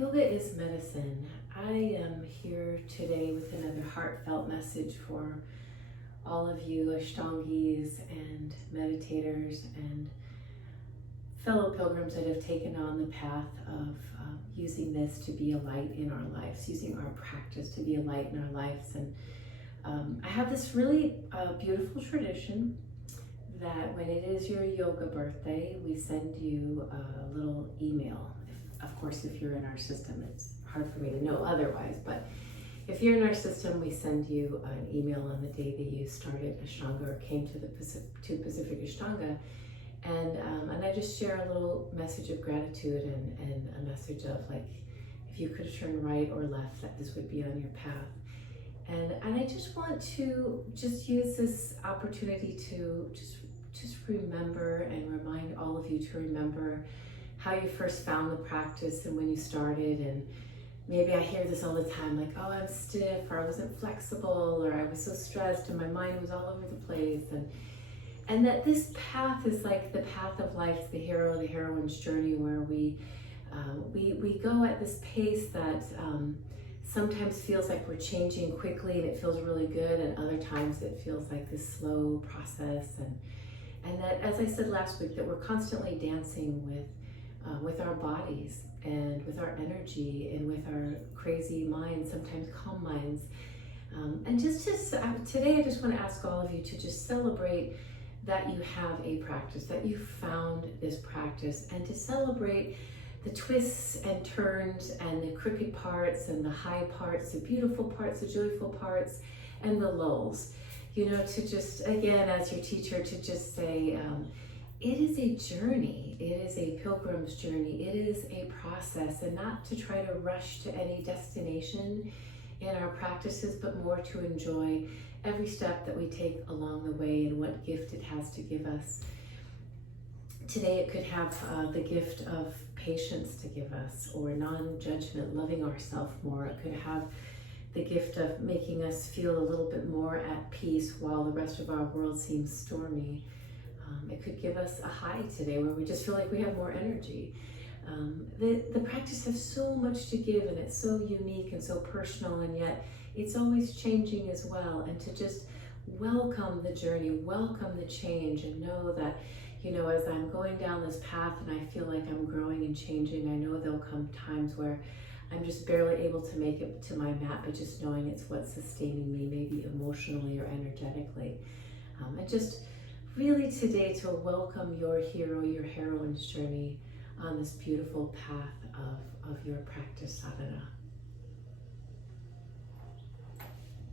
Yoga is medicine. I am here today with another heartfelt message for all of you Ashtangis and meditators and fellow pilgrims that have taken on the path of using this to be a light in our lives, using our practice to be a light in our lives. And I have this really beautiful tradition that when it is your yoga birthday, we send you a little email. Of course, if you're in our system, it's hard for me to know otherwise, but if you're in our system, we send you an email on the day that you started Ashtanga or came to Pacific Ashtanga. And I just share a little message of gratitude and a message of, like, if you could turn right or left, that this would be on your path. And I just want to use this opportunity to just remember and remind all of you to remember how you first found the practice and when you started. And maybe I hear this all the time, like, oh, I'm stiff, or I wasn't flexible, or I was so stressed and my mind was all over the place. And that this path is like the path of life, the hero, the heroine's journey, where we go at this pace that sometimes feels like we're changing quickly and it feels really good, and other times it feels like this slow process. And that, as I said last week, that we're constantly dancing with our bodies and with our energy and with our crazy minds, sometimes calm minds. And today I just want to ask all of you to just celebrate that you have a practice, that you found this practice, and to celebrate the twists and turns and the crooked parts and the high parts, the beautiful parts, the joyful parts, and the lulls. You know, to just, again, as your teacher, to just say, it is a journey. It is a pilgrim's journey. It is a process, and not to try to rush to any destination in our practices, but more to enjoy every step that we take along the way and what gift it has to give us. Today it could have the gift of patience to give us, or non-judgment, loving ourselves more. It could have the gift of making us feel a little bit more at peace while the rest of our world seems stormy. It could give us a high today where we just feel like we have more energy. The practice has so much to give, and it's so unique and so personal, and yet it's always changing as well. And to just welcome the journey, welcome the change, and know that, you know, as I'm going down this path and I feel like I'm growing and changing, I know there'll come times where I'm just barely able to make it to my mat, but just knowing it's what's sustaining me, maybe emotionally or energetically. And just really today to welcome your hero, your heroine's journey on this beautiful path of your practice sadhana.